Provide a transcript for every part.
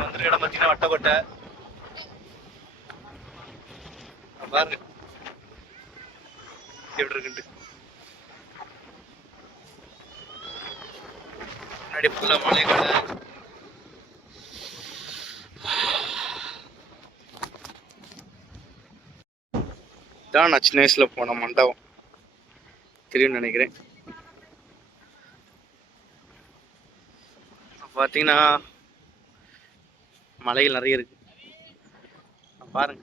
வந்துருக்க இடம் பார்த்தீங்கன்னா வட்டக்கோட்டை பாருங்க எப்படி இருக்குன்ட்டு. முன்னாடி ஃபுல்லா மலை கடை. இதான் நான் சின்ன வயசுல போன மண்டபம் தெரியும்னு நினைக்கிறேன். பார்த்தீங்கன்னா மலைகள் நிறைய இருக்கு பாருங்க.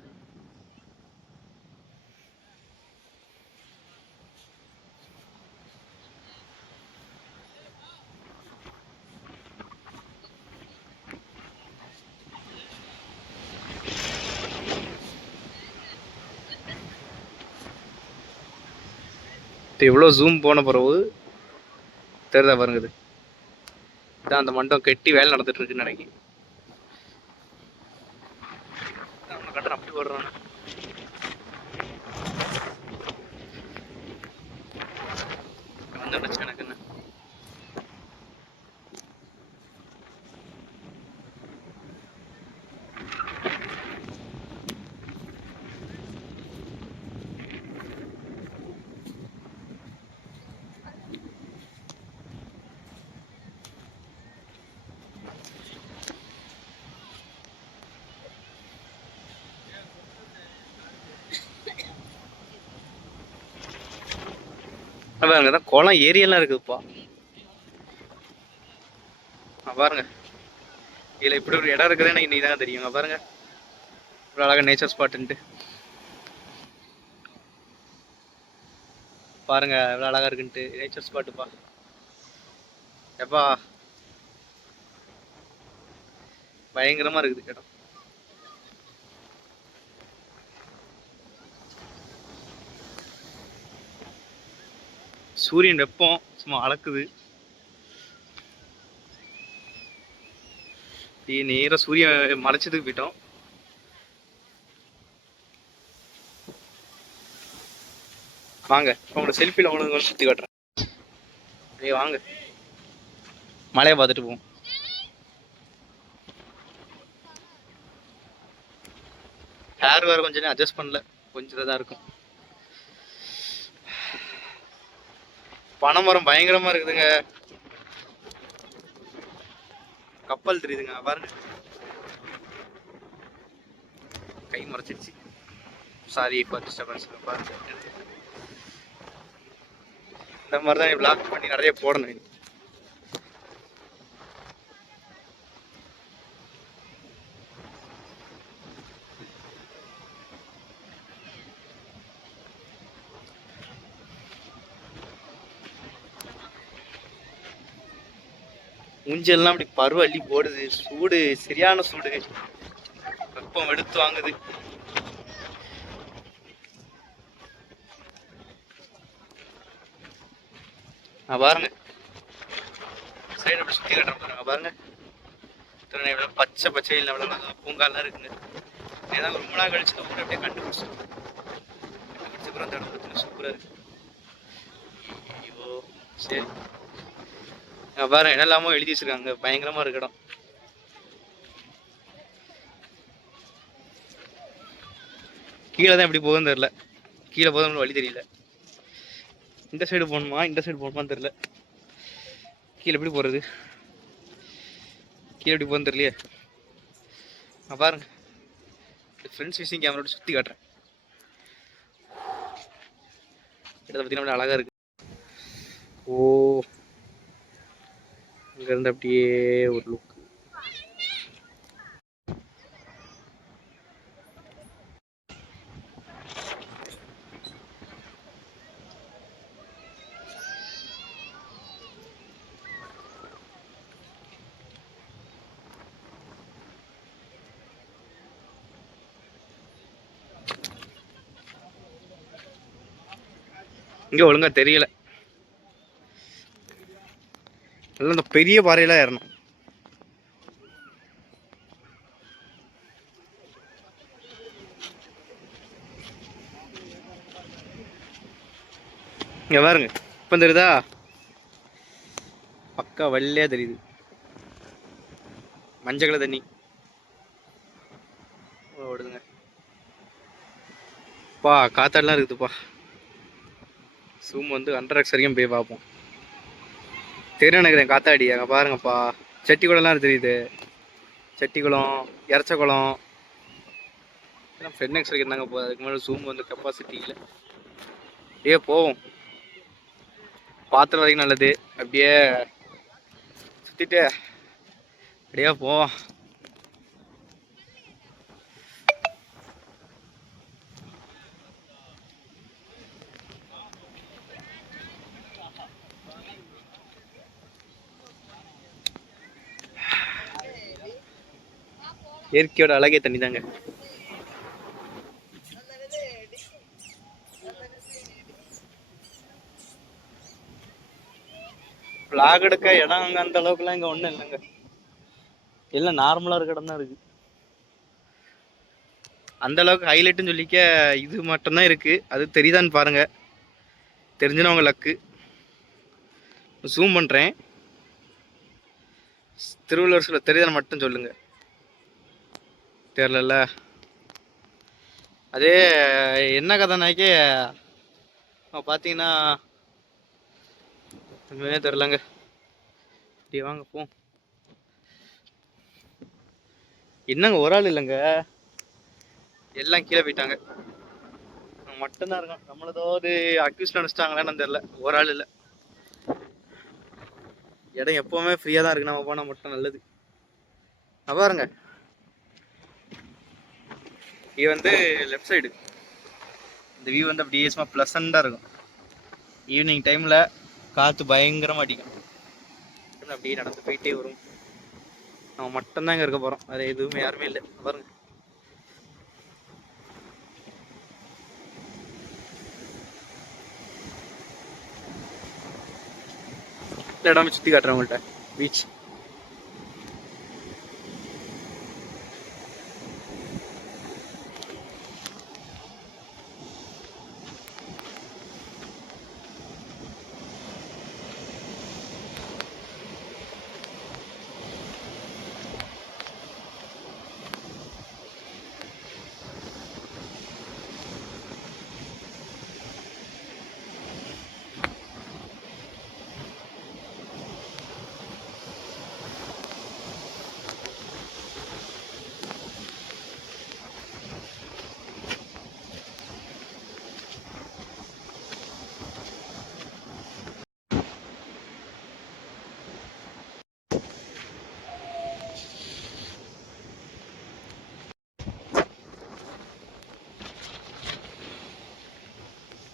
எவ்வளோ ஜூம் போன பிறகு தெரிதா பாருங்க. இதான் அந்த மண்டபம் கட்டி வேலை நடந்துட்டு இருக்குன்னு நினைக்கிறேன். கட்டுற அப்படி போடுறான். வந்துடுச்சு எனக்கு என்ன. பாருங்க தான் குளம் ஏரியெல்லாம் இருக்குதுப்பா பாருங்க. இதில் இப்படி ஒரு இடம் இருக்குதுன்னு இன்னைக்கு தாங்க தெரியுங்க. பாருங்க ஒரு அழகாக நேச்சர் ஸ்பாட்டுன்ட்டு பாருங்க எவ்வளோ அழகா இருக்குன்ட்டு. நேச்சர் ஸ்பாட்டுப்பா எப்பா பயங்கரமா இருக்குது இடம். சூரியன் வெப்பம் சும்மா அளக்குது. நேரம் சூரியன் மறைச்சதுக்கு போயிட்டோம். வாங்க உங்களோட செல்ஃபியில் உங்களுக்கு சுற்றி காட்டுறேன். ஏய் வாங்க மலையை பார்த்துட்டு போவோம். ஹேர் வேறு கொஞ்சம் நேரம் அட்ஜஸ்ட் பண்ணல, கொஞ்சம் தான் இருக்கும். பனைமரம் பயங்கரமா இருக்குதுங்க. கப்பல் தெரியுதுங்க பாருங்க. கை மறைச்சிருச்சு, சாரி ஃபார் டிஸ்டர்பன்ஸ். பாருங்க இந்த மாதிரி தான் விளாக் பண்ணி நிறைய போடணும். ஊஞ்சல்லாம் அப்படி பருவ அள்ளி போடுது. சூடு சரியான சூடு, வெப்பம் எடுத்து வாங்குது. பாருங்க சைடு அப்படி சுத்தி கட்டுற பாருங்க. பாருங்க எவ்வளவு பச்சை பச்சையில் எவ்வளவு பூங்காலாம் இருக்குங்க. ஏதாவது ரொம்ப நாள் கழிச்சு கூட அப்படியே கண்டுபிடிச்சோம். கண்டுபிடிச்சப்பறம் அந்த இடம் பத்தி சூப்பரா இருக்கு. ஐயோ சரி பாருங்க என்ன இல்லாமோ எழுதி வச்சிருக்காங்க. பயங்கரமா இருக்கு இடம். கீழே தான் எப்படி போகுதுன்னு தெரியல. கீழே போதும் வழி தெரியல. இந்த சைடு போகணுமா இந்த சைடு போகணுமான்னு தெரியல. கீழே எப்படி போறது, கீழே எப்படி போகணும்னு தெரியலையே. பாருங்க ஃப்ரெண்ட்ஸ் விசிங் கேமரா சுற்றி காட்டுறேன். இடத்தை பார்த்தீங்கன்னா அழகா இருக்கு. ஓ இங்க இருந்து அப்படியே ஒரு லுக். இங்க ஒழுங்கா தெரியல. எல்லாம் இந்த பெரிய பாறையெல்லாம் ஏறணும். இங்க பாருங்க இப்ப தெரியுதா, பக்கா வெள்ளையா தெரியுது. மஞ்சள் கலர் தண்ணி. பா காத்தாடெலாம் இருக்குதுப்பா. ஜூம் வந்து 100x வரைக்கும் போய் பார்ப்போம். தெரியும் நினைக்கிறேன் காத்தாடி. அங்கே பாருங்கப்பா, செட்டி குளம்லாம் தெரியுது. செட்டி குளம், இறச்ச குளம் எல்லாம் 10x வரைக்கும் தாங்க போகுது. அதுக்கு மேலே ஜூம் வந்து கெப்பாசிட்டி இல்லை. அப்படியே போவோம், பாத்திரம் வரைக்கும் நல்லது. அப்படியே சுற்றிட்டு அப்படியே போவோம். இயற்கையோட அழகே தண்ணி தாங்க. விளாக் எடுக்க இடம் அங்கே அந்த அளவுக்குலாம் இங்கே ஒன்றும் இல்லைங்க. எல்லாம் நார்மலாக இருக்க இடம் தான் இருக்கு. அந்த அளவுக்கு ஹைலைட்டுன்னு சொல்லிக்க இது மட்டும்தான் இருக்கு. அது தெரியுதான்னு பாருங்க, தெரிஞ்சுன்னா உங்க லக்கு. ஜூம் பண்ணுறேன். திருவள்ளுவர் சில தெரியுதான்னு மட்டும் சொல்லுங்க. தெரியல. அதே என்ன கதைனாக்கே பார்த்தீங்கன்னா தெரிலங்க. இப்படி வாங்க போ. என்னங்க ஒரு ஆள் இல்லைங்க, எல்லாம் கீழே போயிட்டாங்க. மட்டும்தான் இருக்கான். நம்மளதாவது அக்யூஸ் நினைச்சிட்டாங்களான்னு தெரியல. ஒரு ஆள் இல்லை. இடம் எப்பவுமே ஃப்ரீயாக தான் இருக்கு. நம்ம போனால் மட்டும் நல்லது. பாருங்க, இது வந்து லெஃப்ட் சைடு. இந்த வியூ வந்து அப்படியே சும்மா ப்ளசண்டாக இருக்கும். ஈவினிங் டைமில் காற்று பயங்கரமாக அடிக்கும். அப்படியே நடந்து போயிட்டே வரும். நம்ம மட்டும்தான் இங்கே இருக்க போகிறோம், அது எதுவுமே யாருமே இல்லை. பாருங்க, இடம் சுற்றி காட்டுறேன் உங்கள்கிட்ட. பீச்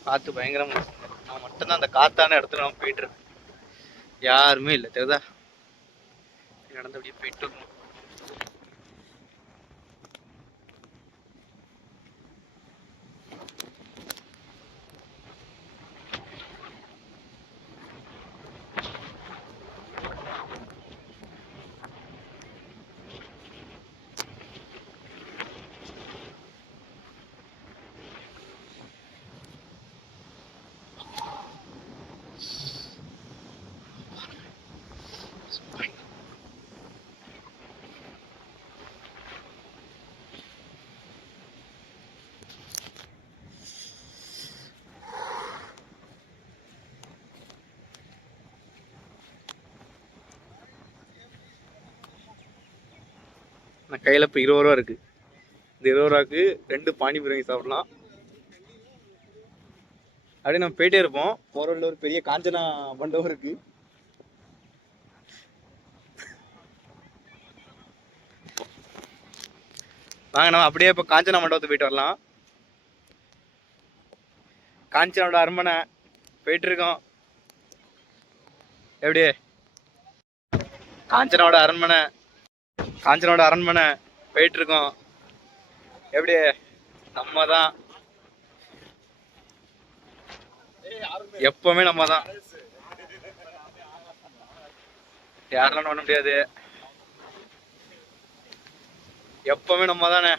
காற்று பயங்கரமாக. நான் மட்டும்தான் அந்த காத்தான இடத்துல நம்ம போயிட்டு இருக்கேன். யாருமே இல்லை, தெரியுதா? நடந்து அப்படியே போயிட்டு இருக்கணும். நான் கையில் இப்போ 20 ரூபா இருக்குது. இந்த 20 ரூபாய்க்கு 2 பானிபூரி வாங்கி சாப்பிடலாம். அப்படியே நம்ம போயிட்டே இருப்போம். போகிற வழியில் ஒரு பெரிய காஞ்சனா மண்டபம் இருக்கு. வாங்க நம்ம அப்படியே இப்போ காஞ்சனா மண்டபத்துக்கு போயிட்டு வரலாம். காஞ்சனோட அரண்மனை போயிட்டு இருக்கோம். எப்படி காஞ்சனோட அரண்மனை போயிட்டு இருக்கோம். எப்படி நம்ம தான் எப்பவுமே, நம்ம தான், யாரெல்லாம் பண்ண முடியாது. எப்பவுமே நம்ம தானே.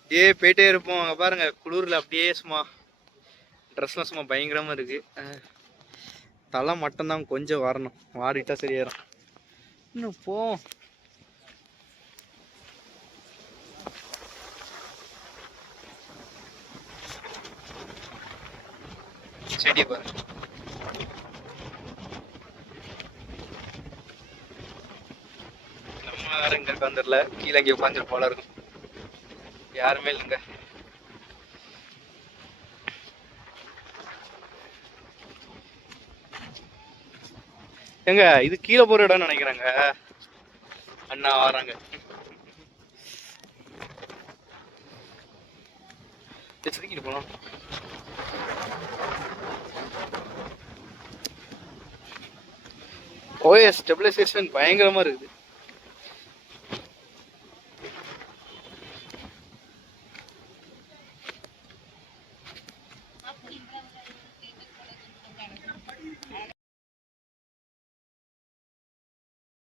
அப்படியே போயிட்டே இருப்போம். அங்கே பாருங்க, குளிரில் அப்படியே சும்மா ட்ரெஸ்லாம் சும்மா பயங்கரமாக இருக்கு. தலை மட்டும்தான் கொஞ்சம் வரணும், வாரிட்டா சரியாயிரும். இன்னும் போவோம். செடியை பாருங்க. நம்ம வேற இங்க உட்காந்துடல, கீழே இங்கே உட்காந்துட்டு போல இருக்கும். யாருமே இல்லைங்க. எங்க இது கீழே போற இடம்னு நினைக்கிறாங்க. அண்ணா வராங்க. போலாம். ஓஎஸ் ஸ்டெபிலைசேஷன் பயங்கரமா இருக்குது.